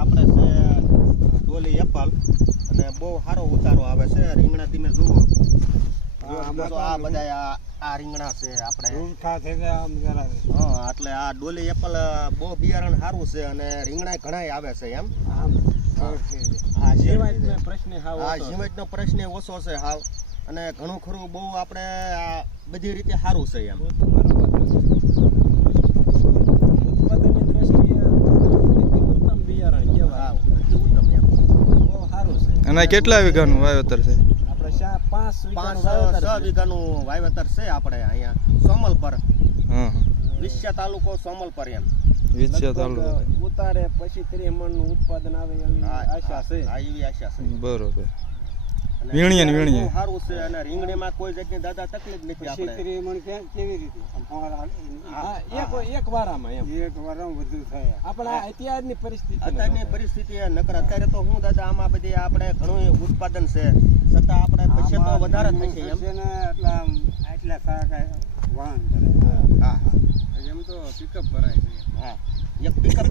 આપણે છે ડોલી એપલ અને બહુ સારો ઉતારો આવે છે. રીંગણા તમે જુઓ. આ બધા આ આ રીંગણા છે આપણે. ઊંઘા થઈ ગયા આમ કરાવે હા એટલે આ ડોલી એપલ બહુ બિયારણ સારું છે અને રીંગણા ઘણાય આવે છે એમ. જીવાતનો પ્રશ્ન ઓછો છે. જીવતનો ઓછો છે હાવ. અને ઘણું ખરું બહુ આપણે આ બધી રીતે સારું છે એમ ઉત્પાદનની દ્રષ્ટિએ એટલું ઉત્તમ બિયારણ કહેવાય. હા એટલું ઉત્તમ એમ બહુ સારું છે અને કેટલા વીઘાનું વાવેતર છે? પાંચ પાંચ વીઘાનું છ વાવેતર છે. વીઘાનું વાવેતર છે આપણે અહીંયા સોમલ પર વિસ્યા તાલુકો સોમલ પર એમ વિછ્યા તાલુકો. ઉતારે પછી ત્રીસ મણનું ઉત્પાદન આવે એવી આશા છે. એવી આશા છે. બરોબર. વીણીએ ને વીણીએ. સારું છે અને રીંગણીમાં કોઈ જાતની દાદા તકલીફ નથી આપણે. શીતરી મણ કે કેવી રીતે? હા એક એક વારામાં એમ. એક વારામાં વધુ થાય. આપણા અત્યારની પરિસ્થિતિ અત્યારની પરિસ્થિતિ એ નકર અત્યારે તો હું દાદા આમાં બધી આપણે ઘણું ઉત્પાદન છે. છતાં આપણે પછી તો વધારે થશે એમ. છે ને એટલા એટલા સારા કાંઈ વાહન કરે. હા એમ તો પિકઅપ ભરાય છે. હા. એક પિકઅપ